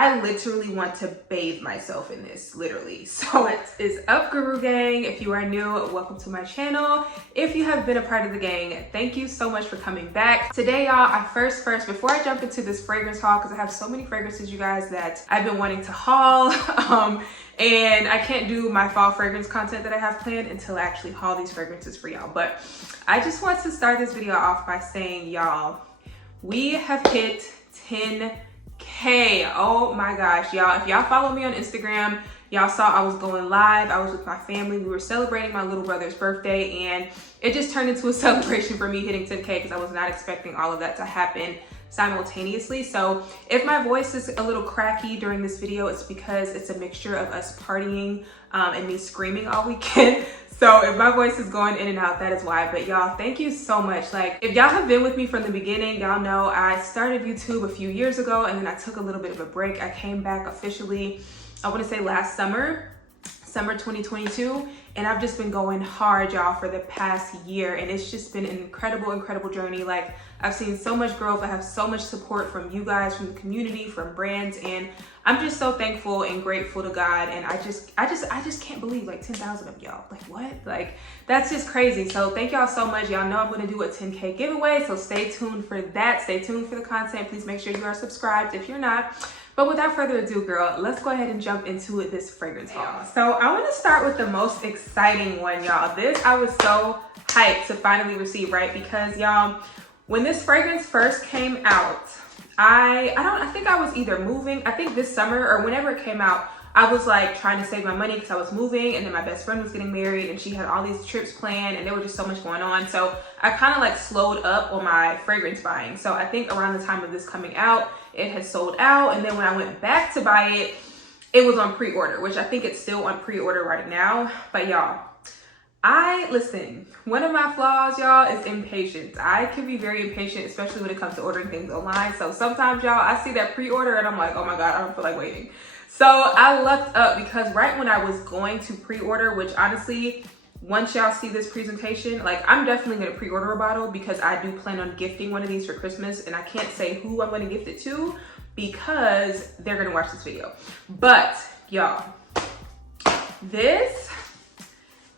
I literally want to bathe myself in this, literally. So what is up, Guru Gang? If you are new, welcome to my channel. If you have been a part of the gang, thank you so much for coming back. Today, y'all, before I jump into this fragrance haul, because I have so many fragrances, you guys, that I've been wanting to haul. And I can't do my fall fragrance content that I have planned until I actually haul these fragrances for y'all. But I just want to start this video off by saying, y'all, we have hit 10K. Oh my gosh, y'all. If y'all follow me on Instagram, y'all saw I was going live. I was with my family. We were celebrating my little brother's birthday, and it just turned into a celebration for me hitting 10K because I was not expecting all of that to happen simultaneously. So if my voice is a little cracky during this video, it's because it's a mixture of us partying and me screaming all weekend. So if my voice is going in and out, that is why. But y'all, thank you so much. Like, if y'all have been with me from the beginning, y'all know I started YouTube a few years ago, and then I took a little bit of a break. I came back officially, I want to say last summer 2022, and I've just been going hard, y'all, for the past year, and it's just been an incredible journey. Like, I've seen so much growth. I have so much support from you guys, from the community, from brands, and I'm just so thankful and grateful to God. And I just can't believe, like, 10,000 of y'all. Like, what? Like, that's just crazy. So thank y'all so much. Y'all know I'm going to do a 10K giveaway, so stay tuned for that. Stay tuned for the content. Please make sure you are subscribed if you're not. But without further ado, girl, let's go ahead and jump into it, this fragrance haul. So I want to start with the most exciting one, y'all. This I was so hyped to finally receive, right? Because, y'all, when this fragrance first came out, I think I was either moving, I think this summer or whenever it came out, I was like trying to save my money because I was moving, and then my best friend was getting married and she had all these trips planned, and there was just so much going on. So I kind of like slowed up on my fragrance buying. So I think around the time of this coming out, it had sold out. And then when I went back to buy it, it was on pre-order, which I think it's still on pre-order right now. But y'all, listen, one of my flaws, y'all, is impatience. I can be very impatient, especially when it comes to ordering things online. So sometimes, y'all, I see that pre-order and I'm like, oh my God, I don't feel like waiting. So I lucked up because right when I was going to pre-order, which honestly, once y'all see this presentation, like, I'm definitely gonna pre-order a bottle because I do plan on gifting one of these for Christmas, and I can't say who I'm gonna gift it to because they're gonna watch this video. But y'all, this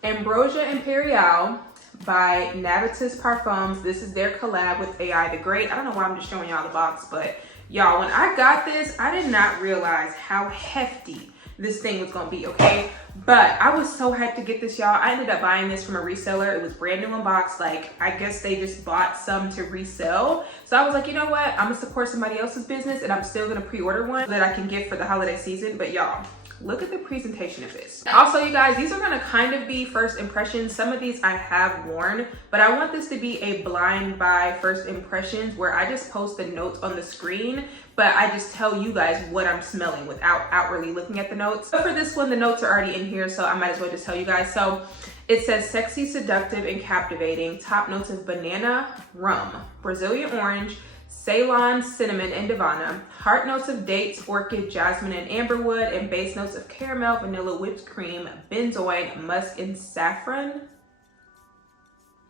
Ambrosia Imperiale by Navitus Parfums. This is their collab with AI the Great. I don't know why I'm just showing y'all the box, but y'all, when I got this, I did not realize how hefty this thing was gonna be, okay? But I was so hyped to get this, y'all. I ended up buying this from a reseller. It was brand new in box. Like, I guess they just bought some to resell. So I was like, you know what? I'm gonna support somebody else's business, and I'm still gonna pre-order one that I can get for the holiday season. But y'all, look at the presentation of this. Also, you guys, these are gonna kind of be first impressions. Some of these I have worn, but I want this to be a blind buy first impressions where I just post the notes on the screen, but I just tell you guys what I'm smelling without outwardly looking at the notes. But for this one, the notes are already in here, so I might as well just tell you guys. So it says sexy, seductive, and captivating. Top notes of banana, rum, Brazilian orange, Ceylon, cinnamon, and Divana. Heart notes of dates, orchid, jasmine, and amberwood. And base notes of caramel, vanilla, whipped cream, benzoin, musk, and saffron.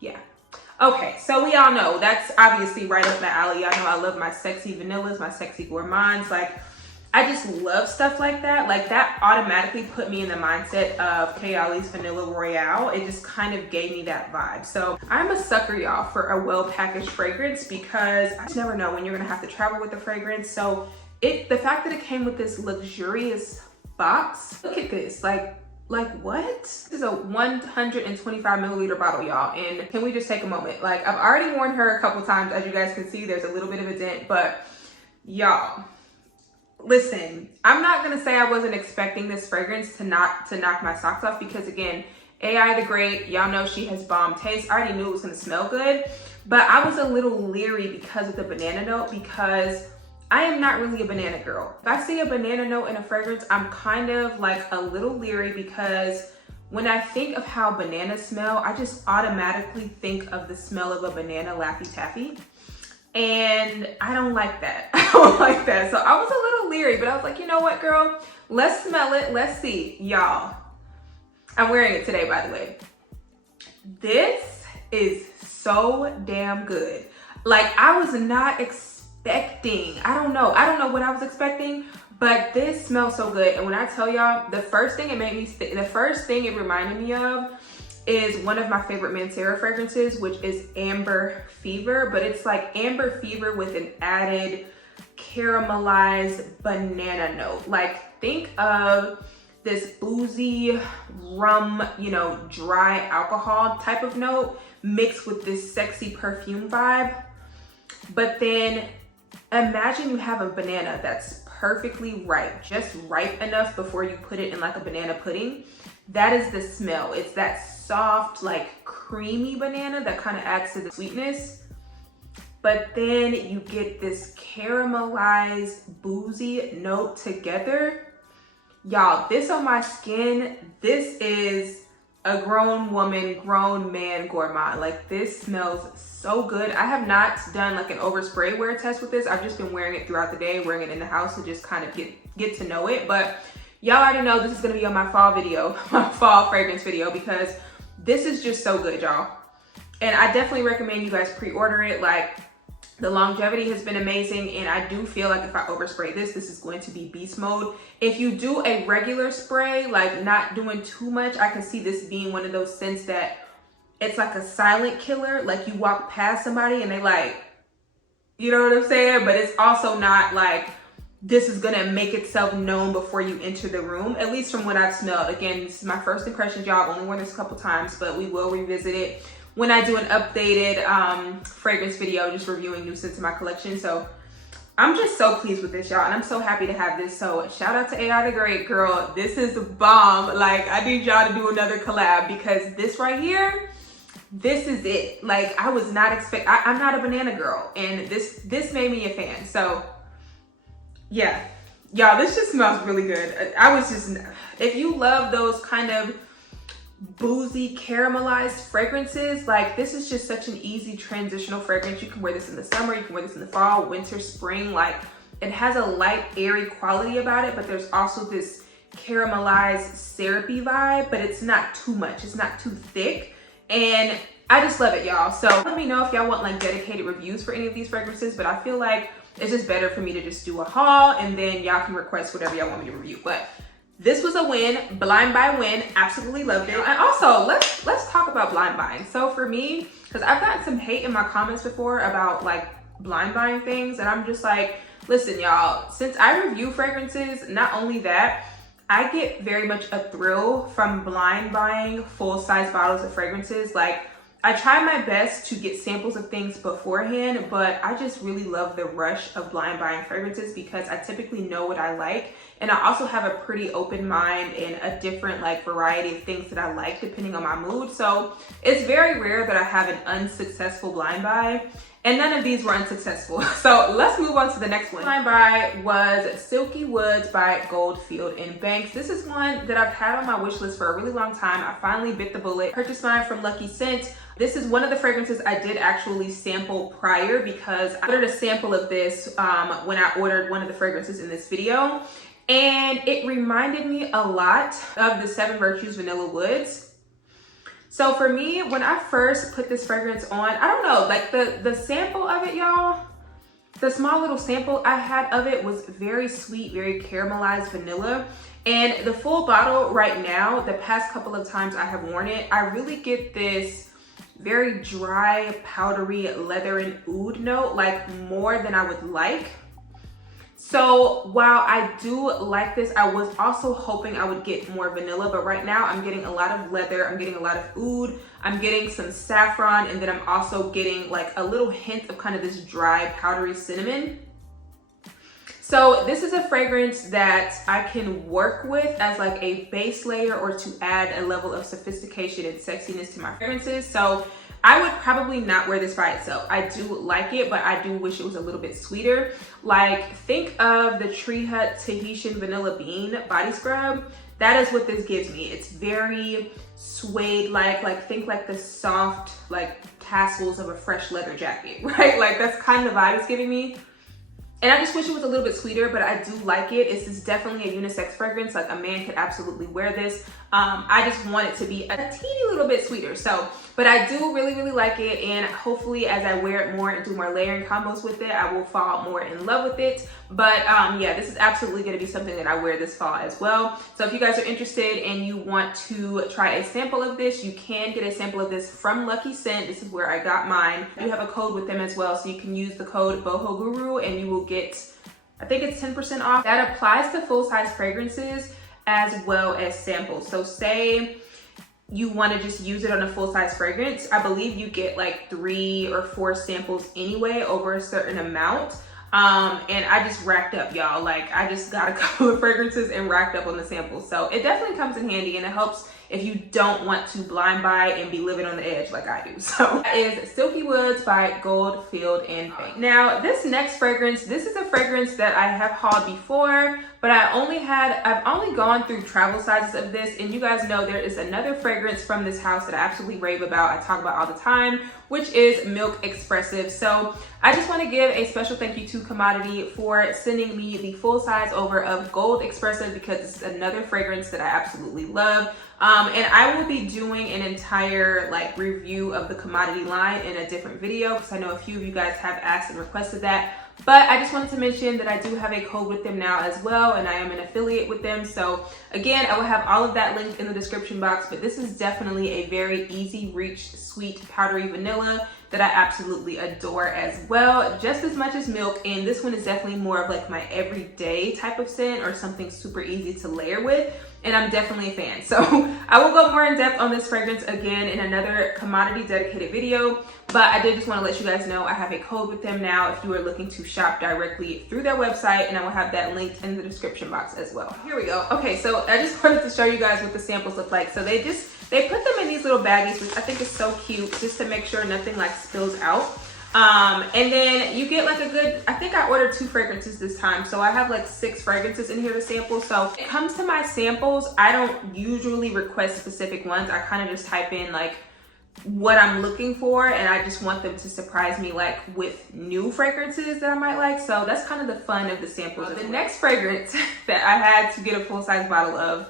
Yeah. Okay, so we all know that's obviously right up my alley. I know I love my sexy vanillas, my sexy gourmands. Like, I just love stuff like that. Like, that automatically put me in the mindset of Kayali's Vanilla Royale. It just kind of gave me that vibe. So I'm a sucker, y'all, for a well-packaged fragrance because I just never know when you're gonna have to travel with the fragrance. So the fact that it came with this luxurious box, look at this, like what? This is a 125 milliliter bottle, y'all. And can we just take a moment? Like, I've already worn her a couple times. As you guys can see, there's a little bit of a dent, but y'all, listen, I'm not gonna say I wasn't expecting this fragrance to knock my socks off because, again, AI the Great, y'all know she has bomb taste. I already knew it was gonna smell good, but I was a little leery because of the banana note, because I am not really a banana girl. If I see a banana note in a fragrance, I'm kind of like a little leery because when I think of how bananas smell, I just automatically think of the smell of a banana Laffy Taffy. And I don't like that. I don't like that. So I was a little leery, but I was like, you know what, girl? Let's smell it. Let's see. Y'all, I'm wearing it today, by the way. This is so damn good. Like, I was not expecting, I don't know what I was expecting, But this smells so good. And when I tell y'all, the first thing it reminded me of is one of my favorite Mancera fragrances, which is Amber Fever. But it's like Amber Fever with an added caramelized banana note. Like, think of this boozy rum, you know, dry alcohol type of note mixed with this sexy perfume vibe. But then imagine you have a banana that's perfectly ripe, just ripe enough before you put it in like a banana pudding. That is the smell. It's that soft, like creamy banana that kind of adds to the sweetness. But then you get this caramelized boozy note together. Y'all, this on my skin, this is a grown woman, grown man gourmand. Like, this smells so good. I have not done like an overspray wear test with this. I've just been wearing it throughout the day, wearing it in the house to just kind of get to know it. But y'all already know this is gonna be on my fall video, my fall fragrance video, because this is just so good, y'all. And I definitely recommend you guys pre-order it. Like, the longevity has been amazing, and I do feel like if I overspray this is going to be beast mode. If you do a regular spray, like not doing too much, I can see this being one of those scents that it's like a silent killer. Like, you walk past somebody and they like, you know what I'm saying? But it's also not like this is gonna make itself known before you enter the room, at least from what I've smelled. Again, this is my first impressions, y'all. I've only worn this a couple times, but we will revisit it when I do an updated fragrance video, just reviewing new scents in my collection. So I'm just so pleased with this, y'all, and I'm so happy to have this. So shout out to AI the Great, girl. This is the bomb. Like, I need y'all to do another collab, because this right here, this is it. Like, I was not I'm not a banana girl, and this made me a fan. So yeah, y'all, this just smells really good. If you love those kind of boozy caramelized fragrances, like, this is just such an easy transitional fragrance. You can wear this in the summer, you can wear this in the fall, winter, spring. Like, it has a light, airy quality about it, but there's also this caramelized syrupy vibe, but it's not too much, it's not too thick, and I just love it, y'all. So let me know if y'all want like dedicated reviews for any of these fragrances, but I feel like it's just better for me to just do a haul, and then y'all can request whatever y'all want me to review. But this was a win, blind buy win, absolutely loved it. And also, let's talk about blind buying. So for me, because I've gotten some hate in my comments before about like blind buying things, and I'm just like, listen, y'all, since I review fragrances, not only that, I get very much a thrill from blind buying full-size bottles of fragrances. Like, I try my best to get samples of things beforehand, but I just really love the rush of blind buying fragrances, because I typically know what I like. And I also have a pretty open mind and a different like variety of things that I like depending on my mood. So it's very rare that I have an unsuccessful blind buy, and none of these were unsuccessful. So let's move on to the next one. Blind buy was Silky Woods by Goldfield in Banks. This is one that I've had on my wish list for a really long time. I finally bit the bullet, purchased mine from Lucky Scent. This is one of the fragrances I did actually sample prior, because I ordered a sample of this when I ordered one of the fragrances in this video. And it reminded me a lot of the Seven Virtues Vanilla Woods. So for me, when I first put this fragrance on, I don't know, like the sample of it, y'all, the small little sample I had of it was very sweet, very caramelized vanilla. And the full bottle right now, the past couple of times I have worn it, I really get this very dry, powdery leather and oud note, like more than I would like. So while I do like this, I was also hoping I would get more vanilla, but right now I'm getting a lot of leather, I'm getting a lot of oud, I'm getting some saffron, and then I'm also getting like a little hint of kind of this dry, powdery cinnamon. So this is a fragrance that I can work with as like a base layer, or to add a level of sophistication and sexiness to my fragrances. So I would probably not wear this by itself. I do like it, but I do wish it was a little bit sweeter. Like, think of the Tree Hut Tahitian Vanilla Bean body scrub. That is what this gives me. It's very suede-like, think like the soft, like tassels of a fresh leather jacket, right? Like, that's kind of the vibe it's giving me. And I just wish it was a little bit sweeter, but I do like it. It's definitely a unisex fragrance. Like, a man could absolutely wear this. I just want it to be a teeny little bit sweeter. So but I do really like it, and hopefully as I wear it more and do more layering combos with it, I will fall more in love with it. But yeah, this is absolutely going to be something that I wear this fall as well. So if you guys are interested and you want to try a sample of this, you can get a sample of this from Lucky Scent. This is where I got mine. I do have a code with them as well, so you can use the code Boho Guru and you will get, I think it's 10% off. That applies to full-size fragrances as well as samples. So say you want to just use it on a full-size fragrance, I believe you get like 3 or 4 samples anyway over a certain amount. And I just racked up, y'all. Like, I just got a couple of fragrances and racked up on the samples. So it definitely comes in handy, and it helps if you don't want to blind buy and be living on the edge like I do. So that is Silky Woods by Goldfield and Bank. Now, this next fragrance, this is a fragrance that I have hauled before, but I've only gone through travel sizes of this, and you guys know there is another fragrance from this house that I absolutely rave about, I talk about all the time, which is Milk Expressive. So I just want to give a special thank you to Commodity for sending me the full size over of Gold Expressive, because it's another fragrance that I absolutely love. And I will be doing an entire like review of the Commodity line in a different video, because I know a few of you guys have asked and requested that. But I just wanted to mention that I do have a code with them now as well, and I am an affiliate with them. So again, I will have all of that linked in the description box, but this is definitely a very easy reach, sweet, powdery vanilla that I absolutely adore as well, just as much as Milk. And this one is definitely more of like my everyday type of scent, or something super easy to layer with, and I'm definitely a fan. So I will go more in depth on this fragrance again in another Commodity dedicated video, but I did just want to let you guys know I have a code with them now if you are looking to shop directly through their website, and I will have that linked in the description box as well. Here we go. Okay, so I just wanted to show you guys what the samples look like. So they put them in these little baggies, which I think is so cute, just to make sure nothing like spills out. And then you get like a good, I think I ordered 2 fragrances this time, so I have like 6 fragrances in here to sample. So when it comes to my samples, I don't usually request specific ones. I kind of just type in like what I'm looking for, and I just want them to surprise me like with new fragrances that I might like. So that's kind of the fun of the samples. The next fragrance that I had to get a full-size bottle of,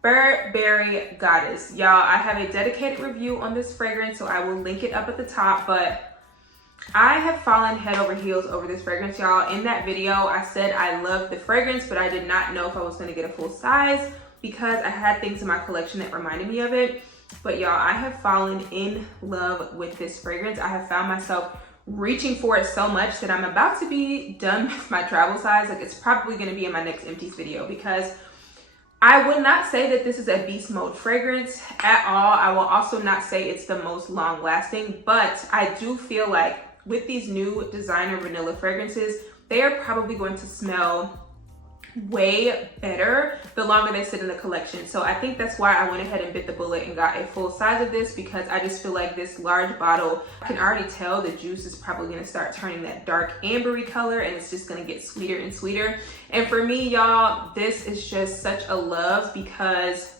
Burberry Goddess. Y'all, I have a dedicated review on this fragrance, so I will link it up at the top, but I have fallen head over heels over this fragrance, y'all. In that video, I said I loved the fragrance, but I did not know if I was gonna get a full size because I had things in my collection that reminded me of it. But y'all, I have fallen in love with this fragrance. I have found myself reaching for it so much that I'm about to be done with my travel size. Like, it's probably gonna be in my next empties video, because I would not say that this is a beast mode fragrance at all. I will also not say it's the most long lasting, but I do feel like with these new designer vanilla fragrances, they are probably going to smell way better the longer they sit in the collection. So I think that's why I went ahead and bit the bullet and got a full size of this, because I just feel like this large bottle, I can already tell the juice is probably going to start turning that dark ambery color, and it's just going to get sweeter and sweeter. And for me, y'all, this is just such a love, because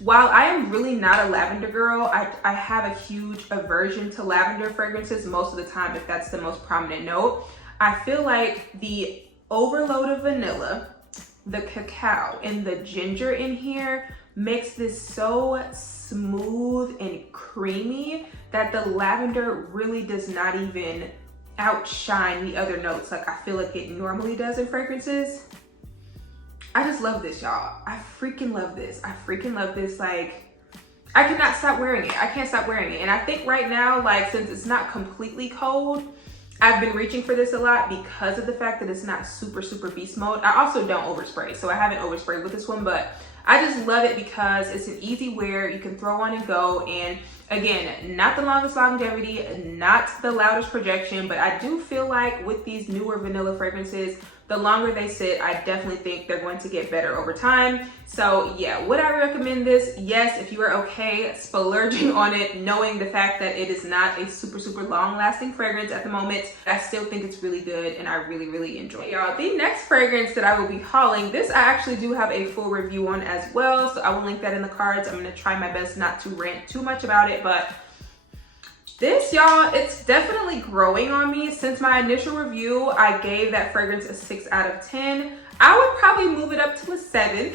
while I am really not a lavender girl, I have a huge aversion to lavender fragrances most of the time, if that's the most prominent note. I feel like the overload of vanilla, the cacao, and the ginger in here makes this so smooth and creamy that the lavender really does not even outshine the other notes like I feel like it normally does in fragrances. I just love this, y'all. I freaking love this. I freaking love this. Like, I cannot stop wearing it. I can't stop wearing it. And I think right now, like, since it's not completely cold, I've been reaching for this a lot because of the fact that it's not super beast mode. I also don't overspray, so I haven't oversprayed with this one, but I just love it because it's an easy wear. You can throw on and go. And again, not the longest longevity, not the loudest projection, but I do feel like with these newer vanilla fragrances, the longer they sit, I definitely think they're going to get better over time. So yeah, would I recommend this? Yes, if you are okay splurging on it, knowing the fact that it is not a super long lasting fragrance at the moment, I still think it's really good and I really enjoy it. Y'all, the next fragrance that I will be hauling, this I actually do have a full review on as well, so I will link that in the cards. I'm gonna try my best not to rant too much about it, but this, y'all, it's definitely growing on me. Since my initial review, I gave that fragrance a 6 out of 10. I would probably move it up to a 7,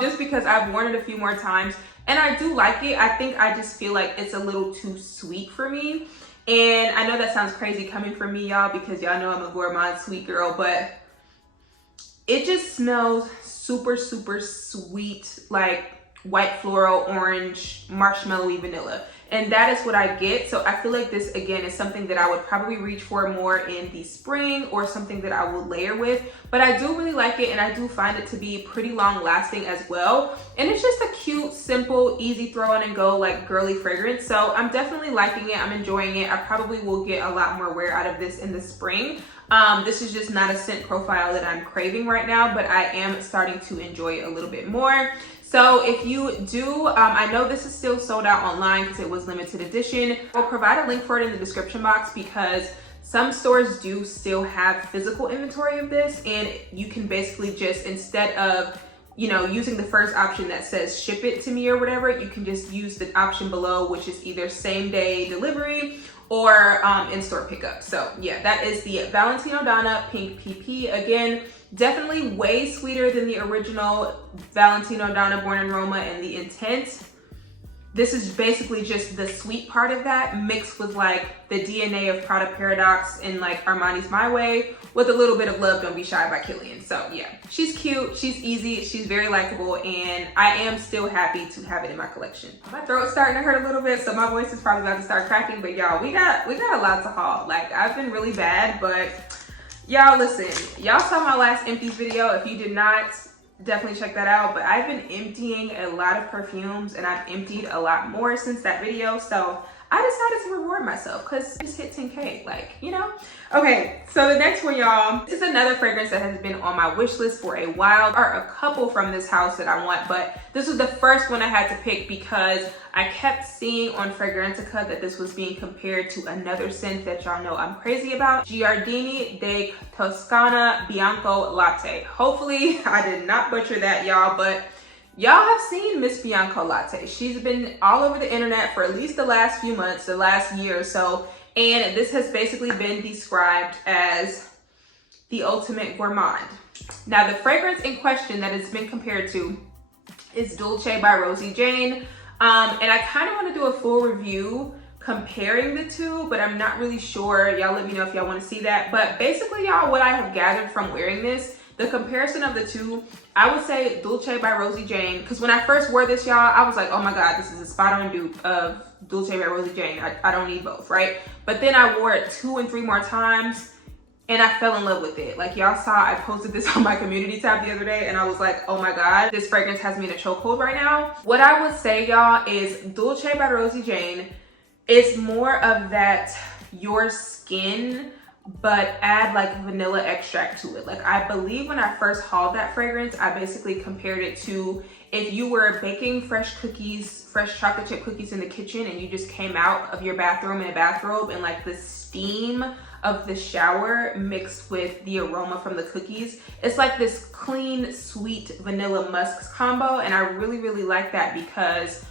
just because I've worn it a few more times and I do like it. I think I just feel like it's a little too sweet for me. And I know that sounds crazy coming from me, y'all, because y'all know I'm a gourmand sweet girl, but it just smells super, super sweet, like white floral, orange, marshmallowy vanilla. And that is what I get. So I feel like this, again, is something that I would probably reach for more in the spring, or something that I will layer with. But I do really like it, and I do find it to be pretty long lasting as well. And it's just a cute, simple, easy throw on and go, like girly fragrance. So I'm definitely liking it. I'm enjoying it. I probably will get a lot more wear out of this in the spring. This is just not a scent profile that I'm craving right now, but I am starting to enjoy it a little bit more. So if you do, I know this is still sold out online because it was limited edition. I'll provide a link for it in the description box, because some stores do still have physical inventory of this, and you can basically just, instead of, you know, using the first option that says ship it to me or whatever, you can just use the option below, which is either same day delivery or in-store pickup. So yeah, that is the Valentino Donna Pink PP. Again, definitely way sweeter than the original Valentino Donna Born in Roma and the Intense. This is basically just the sweet part of that mixed with like the DNA of Prada Paradox and like Armani's My Way, with a little bit of Love Don't Be Shy by Killian. So yeah, she's cute, she's easy, she's very likable, and I am still happy to have it in my collection. My throat's starting to hurt a little bit, so my voice is probably about to start cracking, but y'all, we got a lot to haul. Like, I've been really bad, but y'all listen, y'all saw my last empties video. If you did not, definitely check that out. But I've been emptying a lot of perfumes, and I've emptied a lot more since that video, so I decided to reward myself because I just hit 10K, like, you know? Okay, so the next one, y'all, this is another fragrance that has been on my wish list for a while. There are a couple from this house that I want, but this was the first one I had to pick because I kept seeing on Fragrantica that this was being compared to another scent that y'all know I'm crazy about, Giardini de Toscana Bianco Latte. Hopefully I did not butcher that, y'all, but y'all have seen Miss Bianco Latte. She's been all over the internet for at least the last few months, the last year or so, and this has basically been described as the ultimate gourmand. Now, the fragrance in question that it's been compared to is Dolce by Rosie Jane, and I kind of want to do a full review comparing the two, but I'm not really sure. Y'all let me know if y'all want to see that. But basically, y'all, what I have gathered from wearing this, the comparison of the two, I would say Dolce by Rosie Jane, because when I first wore this, y'all, I was like, oh my God, this is a spot on dupe of Dolce by Rosie Jane. I don't need both, right? But then I wore it 2 and 3 more times, and I fell in love with it. Like, y'all saw, I posted this on my community tab the other day, and I was like, oh my God, this fragrance has me in a chokehold right now. What I would say, y'all, is Dolce by Rosie Jane is more of that your skin, but add like vanilla extract to it. Like, I believe when I first hauled that fragrance, I basically compared it to if you were baking fresh cookies, fresh chocolate chip cookies in the kitchen, and you just came out of your bathroom in a bathrobe, and like the steam of the shower mixed with the aroma from the cookies. It's like this clean, sweet vanilla musk combo, and I really, really like that because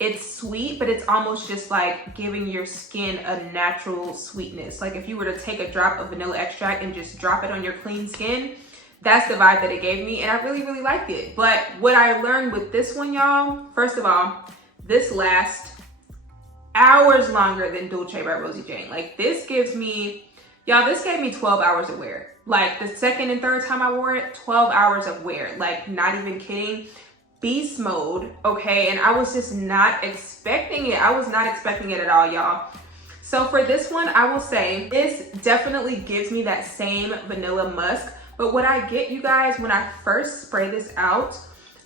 it's sweet, but it's almost just like giving your skin a natural sweetness. Like if you were to take a drop of vanilla extract and just drop it on your clean skin, that's the vibe that it gave me, and I really, really liked it. But what I learned with this one, y'all, first of all, this lasts hours longer than Dolce by Rosie Jane. Like, this gives me, y'all, this gave me 12 hours of wear. Like, the second and third time I wore it, 12 hours of wear. Like, not even kidding. Beast mode, okay? And I was just not expecting it. I was not expecting it at all, y'all. So for this one, I will say this definitely gives me that same vanilla musk. But what I get, you guys, when I first spray this out,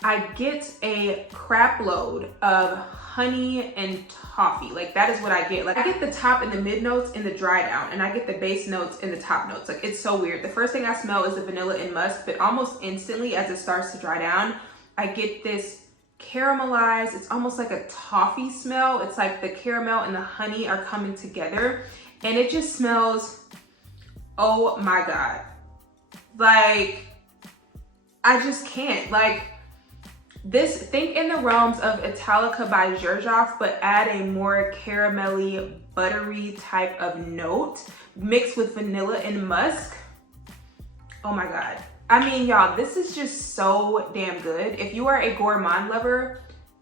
I get a crap load of honey and toffee. Like, that is what I get. Like, I get the top and the mid notes in the dry down, and I get the base notes in the top notes. Like, it's so weird. The first thing I smell is the vanilla and musk, but almost instantly as it starts to dry down, I get this caramelized, it's almost like a toffee smell. It's like the caramel and the honey are coming together, and it just smells, oh my God. Like, I just can't. Like, this, think in the realms of Italica by Xerjoff, but add a more caramelly, buttery type of note mixed with vanilla and musk. Oh my God. I mean, y'all, this is just so damn good. If you are a gourmand lover,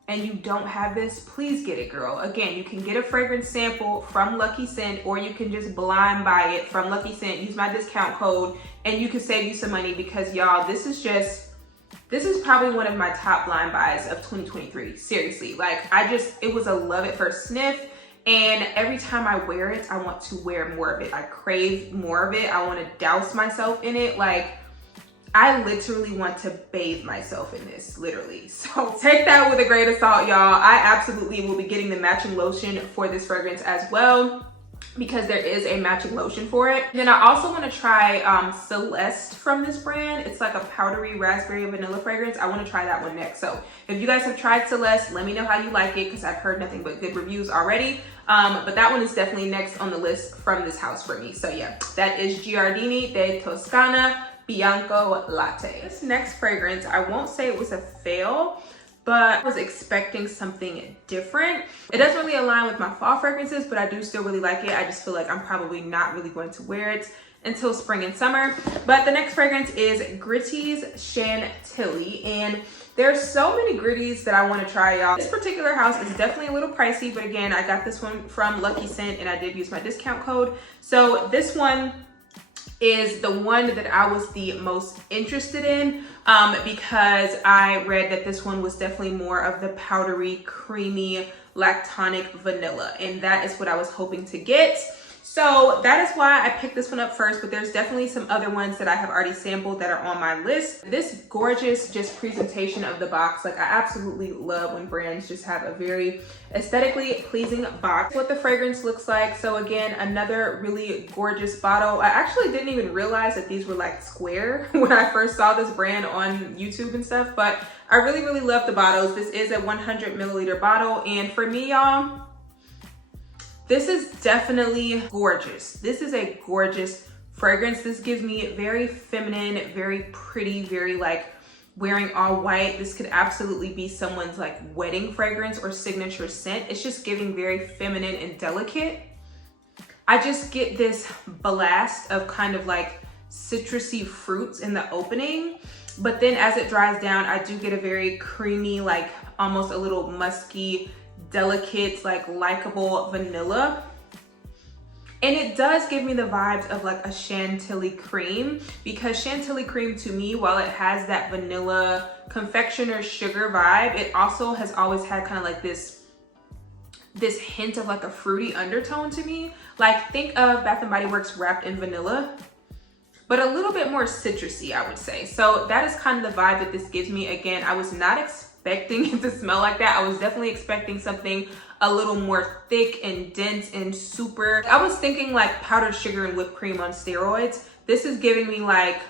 and you don't have this, please get it, girl. Again, you can get a fragrance sample from Lucky Scent, or you can just blind buy it from Lucky Scent. Use my discount code and you can save you some money, because y'all, this is probably one of my top blind buys of 2023. Seriously, like it was a love at first sniff. And every time I wear it, I want to wear more of it. I crave more of it. I want to douse myself in it. Like, I literally want to bathe myself in this, literally. So take that with a grain of salt, y'all. I absolutely will be getting the matching lotion for this fragrance as well, because there is a matching lotion for it. Then I also want to try Celeste from this brand. It's like a powdery raspberry vanilla fragrance. I want to try that one next. So if you guys have tried Celeste, let me know how you like it, because I've heard nothing but good reviews already. But that one is definitely next on the list from this house for me. So yeah, that is Giardini de Toscana Bianco Latte. This next fragrance, I won't say it was a fail, but I was expecting something different. It doesn't really align with my fall fragrances, but I do still really like it. I just feel like I'm probably not really going to wear it until spring and summer. But the next fragrance is Gritti's Chantilly, and there's so many Gritties that I want to try, y'all. This particular house is definitely a little pricey, but again, I got this one from Lucky Scent and I did use my discount code. So this one is the one that I was the most interested in, because I read that this one was definitely more of the powdery, creamy, lactonic vanilla, and that is what I was hoping to get. So that is why I picked this one up first, but there's definitely some other ones that I have already sampled that are on my list. This gorgeous just presentation of the box, like I absolutely love when brands just have a very aesthetically pleasing box. What the fragrance looks like. So again, another really gorgeous bottle. I actually didn't even realize that these were like square when I first saw this brand on YouTube and stuff, but I really love the bottles. This is a 100 milliliter bottle, and for me, y'all, this is definitely gorgeous. This is a gorgeous fragrance. This gives me very feminine, very pretty, very like wearing all white. This could absolutely be someone's like wedding fragrance or signature scent. It's just giving very feminine and delicate. I just get this blast of kind of like citrusy fruits in the opening, but then as it dries down, I do get a very creamy, like almost a little musky, delicate, like likable vanilla. And it does give me the vibes of like a Chantilly cream, because Chantilly cream to me, while it has that vanilla confectioner sugar vibe, it also has always had kind of like this hint of like a fruity undertone to me. Like think of Bath & Body Works wrapped in vanilla, but a little bit more citrusy, I would say. So that is kind of the vibe that this gives me. Again, I was not expecting it to smell like that. I was definitely expecting something a little more thick and dense and super. I was thinking like powdered sugar and whipped cream on steroids. This is giving me like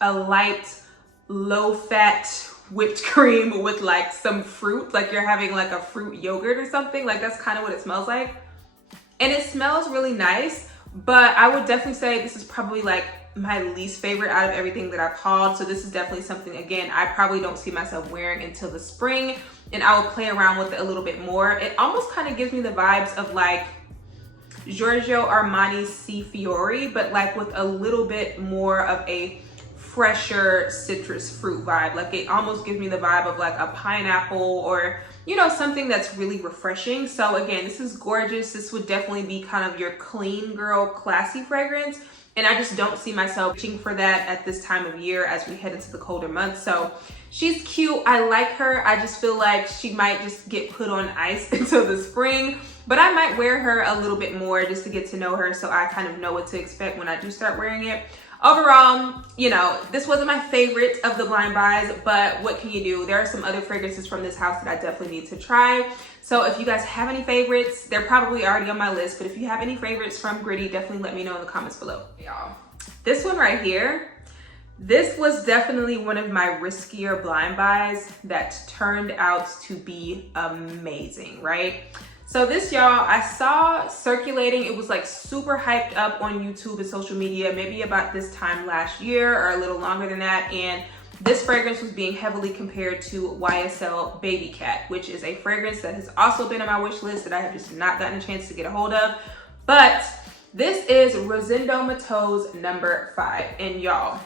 a light, low fat whipped cream with like some fruit, like you're having like a fruit yogurt or something. Like that's kind of what it smells like. And it smells really nice, but I would definitely say this is probably like my least favorite out of everything that I've hauled. So this is definitely something, again, I probably don't see myself wearing until the spring, and I will play around with it a little bit more. It almost kind of gives me the vibes of like Giorgio Armani's Si Fiori, but like with a little bit more of a fresher citrus fruit vibe. Like it almost gives me the vibe of like a pineapple, or you know, something that's really refreshing. So again, this is gorgeous. This would definitely be kind of your clean girl, classy fragrance. And I just don't see myself reaching for that at this time of year as we head into the colder months. So she's cute. I like her. I just feel like she might just get put on ice until the spring. But I might wear her a little bit more just to get to know her, so I kind of know what to expect when I do start wearing it. Overall, you know, this wasn't my favorite of the blind buys, but what can you do? There are some other fragrances from this house that I definitely need to try. So if you guys have any favorites, they're probably already on my list, but if you have any favorites from Gritti, definitely let me know in the comments below. Y'all, this one right here, this was definitely one of my riskier blind buys that turned out to be amazing, right? So this, y'all, I saw circulating. It was like super hyped up on YouTube and social media, maybe about this time last year or a little longer than that. And this fragrance was being heavily compared to YSL Baby Cat, which is a fragrance that has also been on my wish list that I have just not gotten a chance to get a hold of. But this is Rosendo Mateu's number 5. And y'all,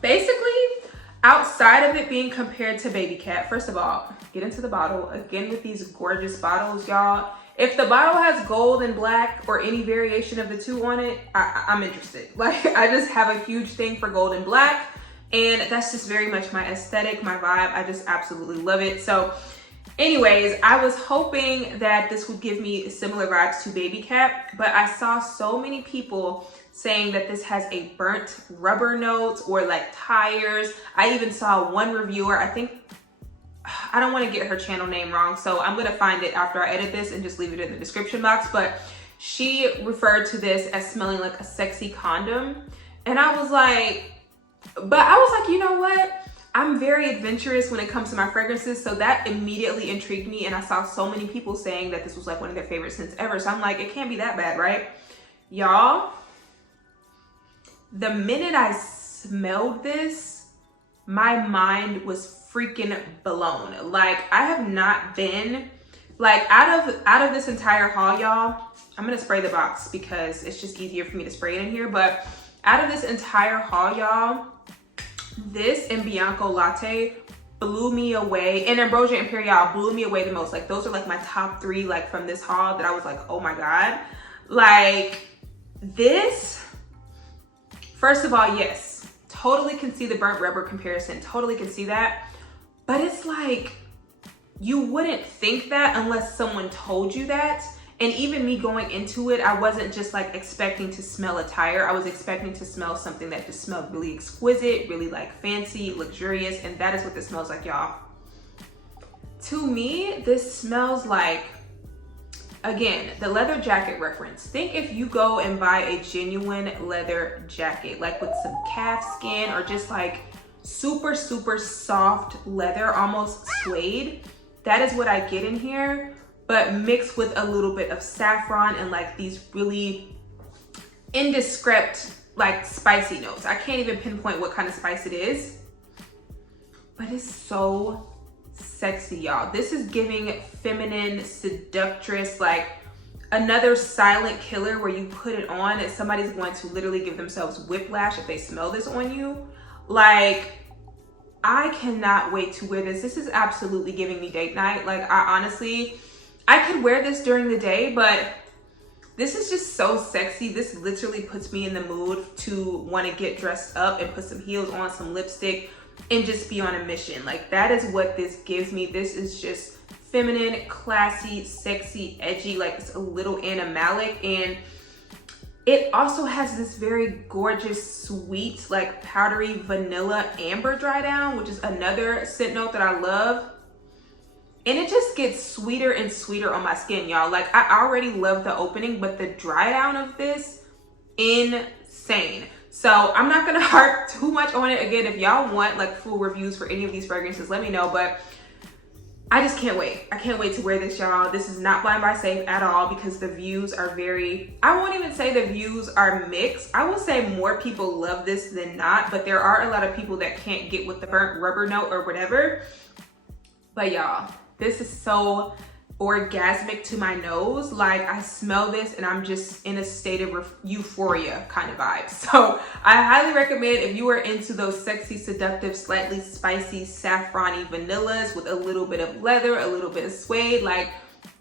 basically, outside of it being compared to Baby Cat, first of all, get into the bottle. Again, with these gorgeous bottles, y'all. If the bottle has gold and black or any variation of the two on it, I'm interested. Like, I just have a huge thing for gold and black, and that's just very much my aesthetic, my vibe. I just absolutely love it. So anyways, I was hoping that this would give me similar vibes to Baby Cat, but I saw so many people saying that this has a burnt rubber note or like tires. I even saw one reviewer, I don't want to get her channel name wrong, so I'm gonna find it after I edit this and just leave it in the description box, but she referred to this as smelling like a sexy condom. And I was like, you know what? I'm very adventurous when it comes to my fragrances, so that immediately intrigued me, and I saw so many people saying that this was like one of their favorite scents ever, so I'm like, it can't be that bad, right? Y'all, the minute I smelled this, my mind was freaking blown. Like, I have not been, like, out of this entire haul, y'all, I'm gonna spray the box because it's just easier for me to spray it in here, but out of this entire haul, y'all, this and Bianco Latte blew me away, and Ambrosia Imperiale blew me away the most. Like, those are like my top 3, like, from this haul that I was like, oh my God. Like, this, first of all, yes, totally can see the burnt rubber comparison, totally can see that. But it's like, you wouldn't think that unless someone told you that. And even me going into it, I wasn't just like expecting to smell a tire. I was expecting to smell something that just smelled really exquisite, really like fancy, luxurious. And that is what this smells like, y'all. To me, this smells like, again, the leather jacket reference. Think if you go and buy a genuine leather jacket, like with some calf skin or just like super, super soft leather, almost suede. That is what I get in here, but mixed with a little bit of saffron and like these really indescript, like spicy notes. I can't even pinpoint what kind of spice it is, but it's so sexy, y'all. This is giving feminine, seductress, like another silent killer where you put it on and somebody's going to literally give themselves whiplash if they smell this on you. Like, I cannot wait to wear this. This is absolutely giving me date night. Like, I could wear this during the day, but this is just so sexy. This literally puts me in the mood to want to get dressed up and put some heels on, some lipstick, and just be on a mission. Like, that is what this gives me. This is just feminine, classy, sexy, edgy, like it's a little animalic, and it also has this very gorgeous, sweet, like powdery vanilla amber dry down, which is another scent note that I love. And it just gets sweeter and sweeter on my skin, y'all. Like, I already love the opening, but the dry down of this, insane. So I'm not gonna harp too much on it. Again, if y'all want like full reviews for any of these fragrances, let me know, but I just can't wait. I can't wait to wear this, y'all. This is not Blind Buy Safe at all because the views are very, I won't even say the views are mixed. I will say more people love this than not, but there are a lot of people that can't get with the burnt rubber note or whatever. But y'all, this is so orgasmic to my nose. Like, I smell this and I'm just in a state of euphoria kind of vibe. So I highly recommend, if you are into those sexy, seductive, slightly spicy, saffrony vanillas with a little bit of leather, a little bit of suede, like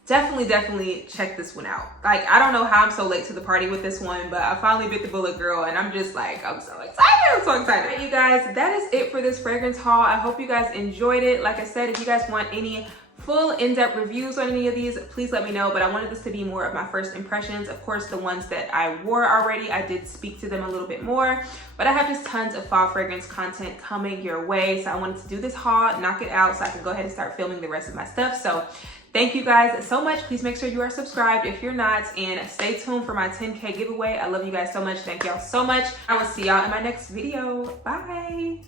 definitely check this one out. Like, I don't know how I'm so late to the party with this one, but I finally bit the bullet, girl, and I'm just like, I'm so excited. I'm so excited. All right, you guys, that is it for this fragrance haul. I hope you guys enjoyed it. Like I said, if you guys want any full in-depth reviews on any of these, please let me know, but I wanted this to be more of my first impressions. Of course, the ones that I wore already, I did speak to them a little bit more, but I have just tons of fall fragrance content coming your way, so I wanted to do this haul, knock it out, so I can go ahead and start filming the rest of my stuff. So thank you guys so much. Please make sure you are subscribed if you're not, and stay tuned for my 10K giveaway. I love you guys so much. Thank y'all so much. I will see y'all in my next video. Bye.